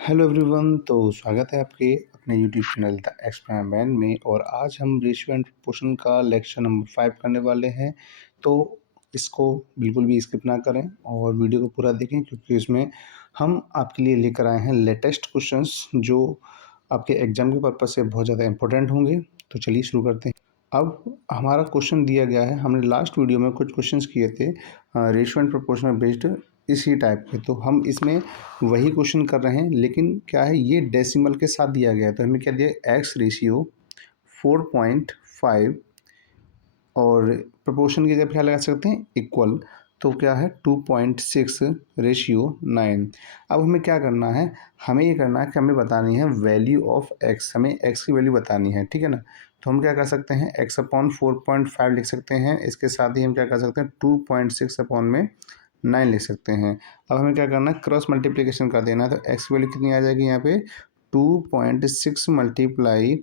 Hello everyone. तो स्वागत है आपके अपने यूट्यूब चैनल द एक्सपेरिमेंट में। और आज हम रेशियो एंड प्रोपोर्शन का लेक्चर नंबर 5 करने वाले हैं। तो इसको बिल्कुल भी स्किप ना करें और वीडियो को पूरा देखें, क्योंकि इसमें हम आपके लिए लेकर आए हैं लेटेस्ट क्वेश्चंस जो आपके एग्जाम के पर्पज से बहुत ज़्यादा इंपॉर्टेंट होंगे। तो चलिए शुरू करते हैं। अब हमारा क्वेश्चन दिया गया है, हमने लास्ट वीडियो में कुछ क्वेश्चंस किए थे रेशियो एंड प्रोपोर्शन बेस्ड इसी टाइप के। तो हम इसमें वही क्वेश्चन कर रहे हैं, लेकिन क्या है, ये डेसिमल के साथ दिया गया है। तो हमें क्या दिया, एक्स रेशियो 4.5 और प्रोपोर्शन की जगह क्या लगा सकते हैं, इक्वल। तो क्या है 2.6 रेशियो 9। अब हमें क्या करना है, हमें ये करना है कि हमें बतानी है वैल्यू ऑफ एक्स, हमें एक्स की वैल्यू बतानी है, ठीक है ना। तो हम क्या कर सकते हैं, एक्स अपॉन 4.5 लिख सकते हैं। इसके साथ ही हम क्या कर सकते हैं, 2.6 अपॉन में 9 लिख सकते हैं। अब हमें क्या करना है, क्रॉस मल्टीप्लिकेशन कर देना है। तो एक्स की वैल्यू कितनी आ जाएगी यहाँ पे, 2.6 मल्टीप्लाई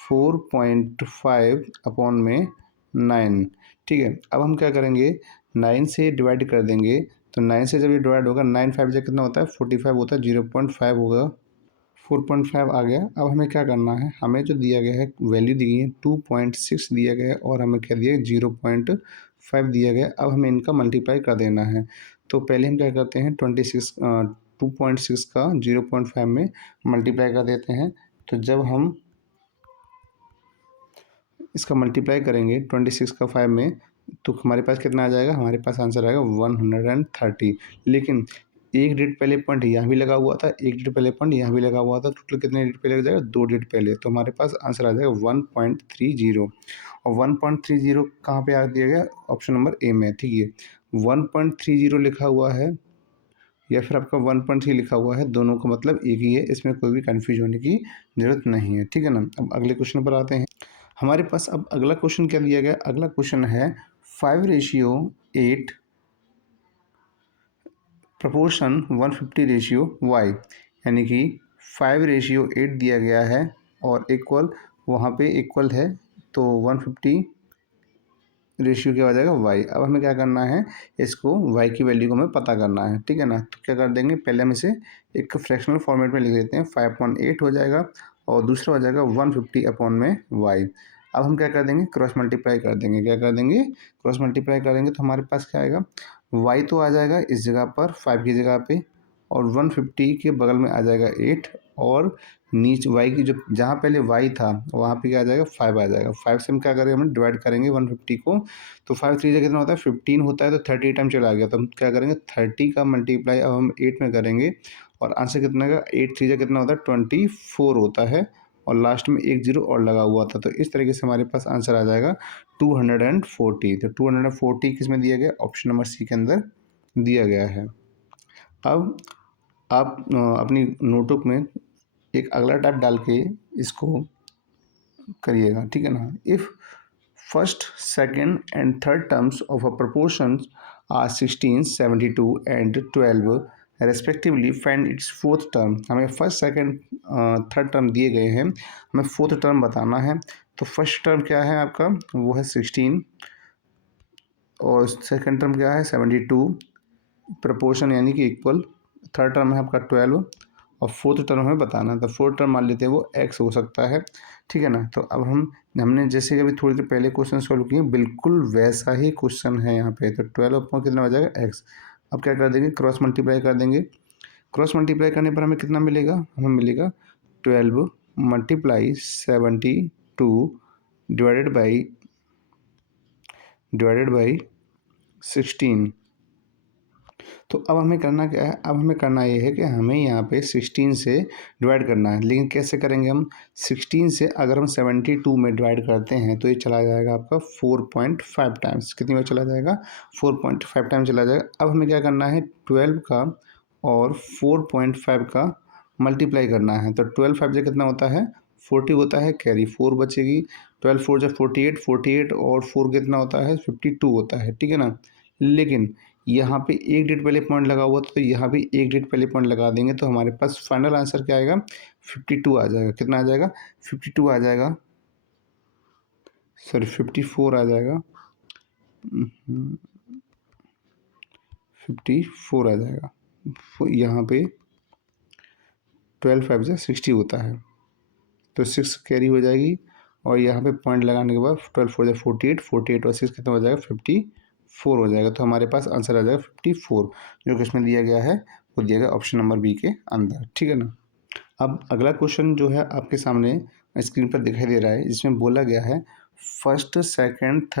4.5 अपॉन में 9। ठीक है, अब हम क्या करेंगे, 9 से डिवाइड कर देंगे। तो 9 से जब ये डिवाइड होगा, 9 5 से कितना होता है, 45 होता है, 0.5 होगा, 4.5 आ गया। अब हमें क्या करना है, हमें जो दिया गया है वैल्यू दी गई है 2.6 दिया गया है, और हमें क्या दिया है 0.5 दिया गया है। अब हमें इनका मल्टीप्लाई कर देना है। तो पहले हम क्या करते हैं, 2.6 का 0.5 में मल्टीप्लाई कर देते हैं। तो जब हम इसका मल्टीप्लाई करेंगे 26 का 5 में, तो हमारे पास कितना आ जाएगा, हमारे पास आंसर आएगा 130। लेकिन एक डिजिट पहले पॉइंट यहाँ भी लगा हुआ था, एक डिजिट पहले पॉइंट यहाँ भी लगा हुआ था। टोटल कितने डिजिट पहले लग जाएगा, 2 डिजिट पहले। तो हमारे पास आंसर आ जाएगा 1.30। और 1.30 कहाँ पे आ दिया गया, ऑप्शन नंबर ए में। ठीक है, 1.30 लिखा हुआ है या फिर आपका 1.3 लिखा हुआ है, दोनों का मतलब एक ही है, इसमें कोई भी कन्फ्यूज होने की ज़रूरत नहीं है, ठीक है ना। अब अगले क्वेश्चन पर आते हैं। हमारे पास अब अगला क्वेश्चन क्या दिया गया, अगला क्वेश्चन है 5:8 प्रपोर्शन 150 रेशियो वाई। यानी कि 5:8 दिया गया है और इक्वल, वहाँ पे इक्वल है, तो 150 रेशियो क्या हो जाएगा वाई। अब हमें क्या करना है, इसको वाई की वैल्यू को हमें पता करना है, ठीक है ना। तो क्या कर देंगे, पहले हम इसे एक फ्रैक्शनल फॉर्मेट में लिख देते हैं। 5/8 हो जाएगा और दूसरा हो जाएगा 150 अपॉन में वाई। अब हम क्या कर देंगे, क्रॉस मल्टीप्लाई कर देंगे। क्या कर देंगे, क्रॉस मल्टीप्लाई करेंगे तो हमारे पास क्या आएगा, वाई तो आ जाएगा इस जगह पर 5 की जगह पे, और 150 के बगल में आ जाएगा 8, और नीचे वाई की जो जहाँ पहले वाई था वहाँ पे क्या आ जाएगा, 5 आ जाएगा। 5 से हम क्या करेंगे, हम डिवाइड करेंगे 150 को। तो 5 3 से कितना होता है, 15 होता है, तो 30 टाइम चला गया। तो हम क्या करेंगे, 30 का मल्टीप्लाई अब हम 8 में करेंगे, और आंसर कितना का, 8 3 से कितना होता है, 24 होता है, और लास्ट में एक जीरो और लगा हुआ था। तो इस तरीके से हमारे पास आंसर आ जाएगा 240। तो 240 किस में दिया गया, ऑप्शन नंबर सी के अंदर दिया गया है। अब आप अपनी नोटबुक में एक अगला टाइप डाल के इसको करिएगा, ठीक है ना। If first second and third terms of a proportion are 16 72 and 12 respectively find its fourth term. हमें फर्स्ट सेकेंड थर्ड टर्म दिए गए हैं, हमें फोर्थ टर्म बताना है। तो फर्स्ट टर्म क्या है आपका, वो है 16, और सेकेंड टर्म क्या है 72, प्रपोर्शन यानी कि इक्वल। थर्ड टर्म है आपका 12, और फोर्थ टर्म हमें बताना है। तो फोर्थ टर्म मान लेते हैं वो एक्स हो सकता है, ठीक है ना। तो अब हमने जैसे अभी थोड़ी देर पहले क्वेश्चन सॉल्व किए, बिल्कुल वैसा ही क्वेश्चन है यहाँ पे। तो 12 अपॉन कितना हो जाएगा, एक्स। अब क्या कर देंगे, क्रॉस मल्टीप्लाई कर देंगे। क्रॉस मल्टीप्लाई करने पर हमें कितना मिलेगा, हमें मिलेगा 12 मल्टीप्लाई 72 डिवाइडेड बाई 16। तो अब हमें करना क्या है, अब हमें करना ये है कि हमें यहाँ पे 16 से डिवाइड करना है। लेकिन कैसे करेंगे हम, 16 से अगर हम 72 में डिवाइड करते हैं तो ये चला जाएगा आपका 4.5 टाइम्स। कितनी बार चला जाएगा, 4.5 टाइम्स चला जाएगा। अब हमें क्या करना है, 12 का और 4.5 का मल्टीप्लाई करना है। तो 12 5 से कितना होता है, 40 होता है, कैरी 4 बचेगी। 12 4 से 48, 48 और 4 कितना होता है, 52 होता है, ठीक है ना। लेकिन यहाँ पे एक डिजिट पहले पॉइंट लगा हुआ था, तो यहाँ भी एक डिजिट पहले पॉइंट लगा देंगे, तो हमारे पास फाइनल आंसर क्या आएगा, 52 आ जाएगा। कितना आ जाएगा, 52 आ जाएगा, सॉरी 54 आ जाएगा, 54 आ जाएगा। यहाँ पे 12 5 जा 60 होता है, तो 6 कैरी हो जाएगी और यहाँ पे पॉइंट लगाने के बाद 12 4 जा 48, 48 और 6 कितना हो जाएगा 54 हो जाएगा। तो हमारे पास आंसर आ जाएगा 54, जो कि इसमें दिया गया है वो दिया गया ऑप्शन नंबर बी के अंदर, ठीक है ना। अब अगला क्वेश्चन जो है आपके सामने स्क्रीन पर दिखाई दे रहा है, जिसमें बोला गया है first second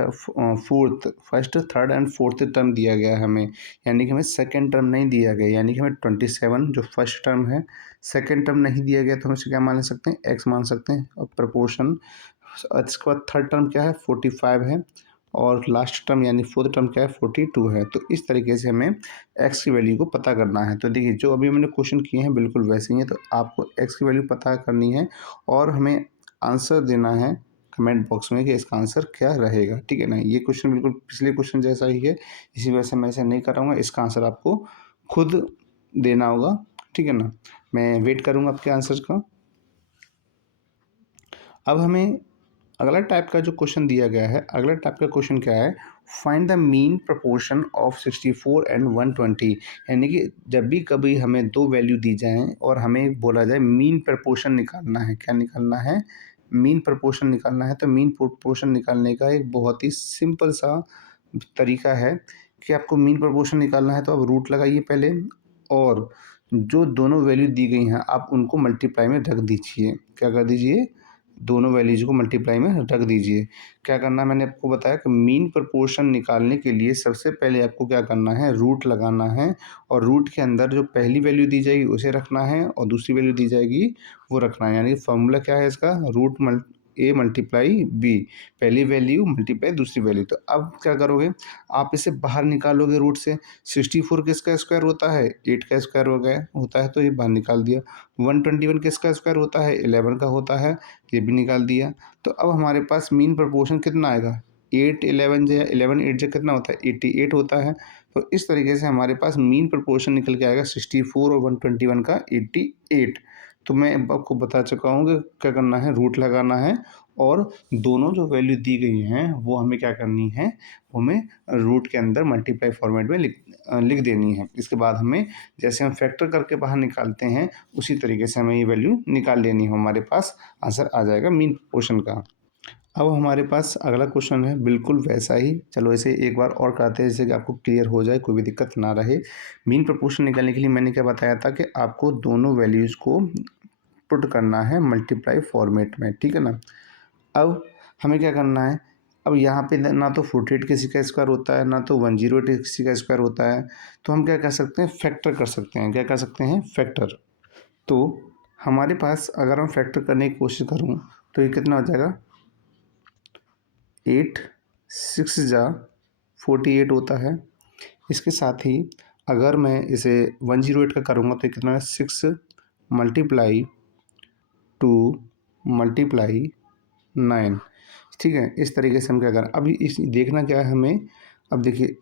fourth, first third and fourth term दिया गया है हमें, यानी कि हमें सेकंड टर्म नहीं दिया गया, यानी कि हमें 27 जो फर्स्ट टर्म है, सेकंड टर्म नहीं दिया गया तो हम इसे क्या मान सकते हैं, एक्स मान सकते हैं। और प्रपोर्शन, इसके बाद थर्ड टर्म क्या है 45 है, और लास्ट टर्म यानी फोर्थ टर्म क्या है 42 है। तो इस तरीके से हमें एक्स की वैल्यू को पता करना है। तो देखिए जो अभी मैंने क्वेश्चन किए हैं बिल्कुल वैसे ही हैं, तो आपको एक्स की वैल्यू पता करनी है और हमें आंसर देना है कमेंट बॉक्स में कि इसका आंसर क्या रहेगा, ठीक है ना। ये क्वेश्चन बिल्कुल पिछले क्वेश्चन जैसा ही है, इसी वजह से मैं ऐसे नहीं कर रहा हूँ, इसका आंसर आपको खुद देना होगा, ठीक है ना। मैं वेट करूँगा आपके आंसर का। अब हमें अगला टाइप का जो क्वेश्चन दिया गया है, अगला टाइप का क्वेश्चन क्या है, find the mean proportion of 64 and 120। यानी कि जब भी कभी हमें दो वैल्यू दी जाएं और हमें बोला जाए मीन प्रपोर्शन निकालना है, क्या निकालना है, मीन प्रपोर्शन निकालना है। तो मीन प्रपोर्शन निकालने का एक बहुत ही सिंपल सा तरीका है कि आपको मीन प्रपोर्शन निकालना है तो आप रूट लगाइए पहले, और जो दोनों वैल्यू दी गई हैं आप उनको मल्टीप्लाई में रख दीजिए। क्या कर दीजिए, दोनों वैल्यूज को मल्टीप्लाई में रख दीजिए। क्या करना है, मैंने आपको बताया कि मीन प्रपोर्शन निकालने के लिए सबसे पहले आपको क्या करना है, रूट लगाना है, और रूट के अंदर जो पहली वैल्यू दी जाएगी उसे रखना है और दूसरी वैल्यू दी जाएगी वो रखना है। यानी फॉर्मूला क्या है इसका, रूट ए मल्टीप्लाई बी, पहली वैल्यू मल्टीप्लाई दूसरी वैल्यू। तो अब क्या करोगे, आप इसे बाहर निकालोगे रूट से। 64 किसका स्क्वायर होता है, 8 का स्क्वायर हो गया होता है, तो ये बाहर निकाल दिया। 121 किसका स्क्वायर होता है, 11 का होता है, ये भी निकाल दिया। तो अब हमारे पास मीन प्रपोर्शन कितना आएगा, 8 11 जो 11 8 जो कितना होता है 88 होता है। तो इस तरीके से हमारे पास मीन प्रपोर्शन निकल के आएगा 64 और 121 का 88। तो मैं अब आपको बता चुका हूँ कि क्या करना है, रूट लगाना है, और दोनों जो वैल्यू दी गई हैं वो हमें क्या करनी है, वो हमें रूट के अंदर मल्टीप्लाई फॉर्मेट में लिख देनी है। इसके बाद हमें जैसे हम फैक्टर करके बाहर निकालते हैं उसी तरीके से हमें ये वैल्यू निकाल लेनी है, हमारे पास आंसर आ जाएगा मीन प्रपोर्शन का। अब हमारे पास अगला क्वेश्चन है बिल्कुल वैसा ही, चलो इसे एक बार और करते हैं जिससे कि आपको क्लियर हो जाए, कोई भी दिक्कत ना रहे। मीन प्रपोर्शन निकालने के लिए मैंने क्या बताया था कि आपको दोनों वैल्यूज़ को पुट करना है मल्टीप्लाई फॉर्मेट में, ठीक है ना। अब हमें क्या करना है, अब यहाँ पे ना तो 48 किसी का स्क्वायर होता है, ना तो 108 किसी का स्क्वायर होता है, तो हम क्या कर सकते हैं, फैक्टर कर सकते हैं। क्या कर सकते हैं, फैक्टर। तो हमारे पास अगर हम फैक्टर करने की कोशिश करूँ तो ये कितना हो जाएगा, 8 6 जा 48 होता है। इसके साथ ही अगर मैं इसे 108 का करूँगा तो ये कितना है, 6 मल्टीप्लाई 2 मल्टीप्लाई 9, ठीक है। इस तरीके से हम क्या करें, अभी इस देखना क्या है हमें, अब देखिए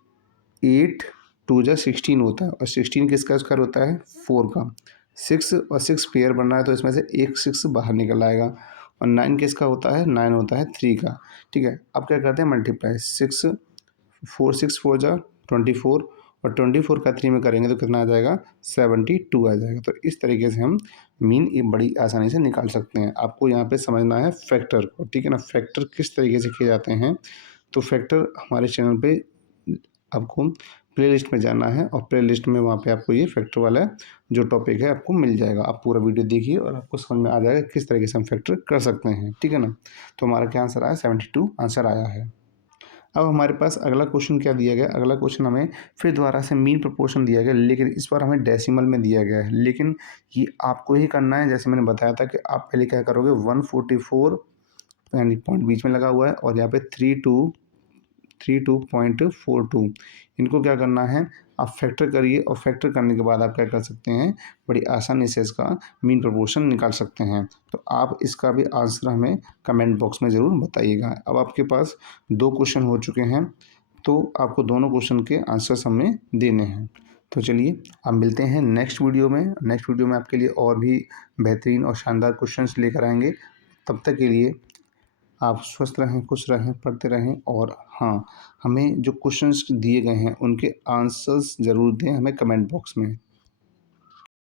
8 2 जा 16 होता है, और 16 किसका स्क्वायर होता है, 4 का। 6 और 6 पेयर बन रहा है तो इसमें से एक 6 बाहर निकल आएगा, और 9 किसका होता है, 9 होता है 3 का, ठीक है। अब क्या करते हैं, मल्टीप्लाई 6 6 4 जा 24, और 24 का 3 में करेंगे तो कितना आ जाएगा, 72 आ जाएगा। तो इस तरीके से हम मीन ये बड़ी आसानी से निकाल सकते हैं। आपको यहाँ पे समझना है फैक्टर को, ठीक है ना। फैक्टर किस तरीके से किए जाते हैं, तो फैक्टर हमारे चैनल पे आपको प्लेलिस्ट में जाना है, और प्लेलिस्ट में वहाँ पे आपको ये फैक्टर वाला जो टॉपिक है आपको मिल जाएगा। आप पूरा वीडियो देखिए और आपको समझ में आ जाएगा किस तरीके से हम फैक्टर कर सकते हैं, ठीक है ना। तो हमारा क्या आंसर आया, 72 आंसर आया है। अब हमारे पास अगला क्वेश्चन क्या दिया गया, अगला क्वेश्चन हमें फिर दोबारा से मीन प्रपोर्शन दिया गया, लेकिन इस बार हमें डेसिमल में दिया गया है। लेकिन ये आपको ही करना है, जैसे मैंने बताया था कि आप पहले क्या करोगे, 144 यानी पॉइंट बीच में लगा हुआ है, और यहाँ पे 32.42 इनको क्या करना है, आप फैक्टर करिए, और फैक्टर करने के बाद आप क्या कर सकते हैं, बड़ी आसानी से इसका मीन प्रपोर्शन निकाल सकते हैं। तो आप इसका भी आंसर हमें कमेंट बॉक्स में ज़रूर बताइएगा। अब आपके पास 2 क्वेश्चन हो चुके हैं, तो आपको दोनों क्वेश्चन के आंसर्स हमें देने हैं। तो चलिए अब मिलते हैं नेक्स्ट वीडियो में। नेक्स्ट वीडियो में आपके लिए और भी बेहतरीन और शानदार क्वेश्चंस लेकर आएंगे। तब तक के लिए आप स्वस्थ रहें, खुश रहें, पढ़ते रहें, और हाँ, हमें जो क्वेश्चंस दिए गए हैं उनके आंसर्स ज़रूर दें हमें कमेंट बॉक्स में।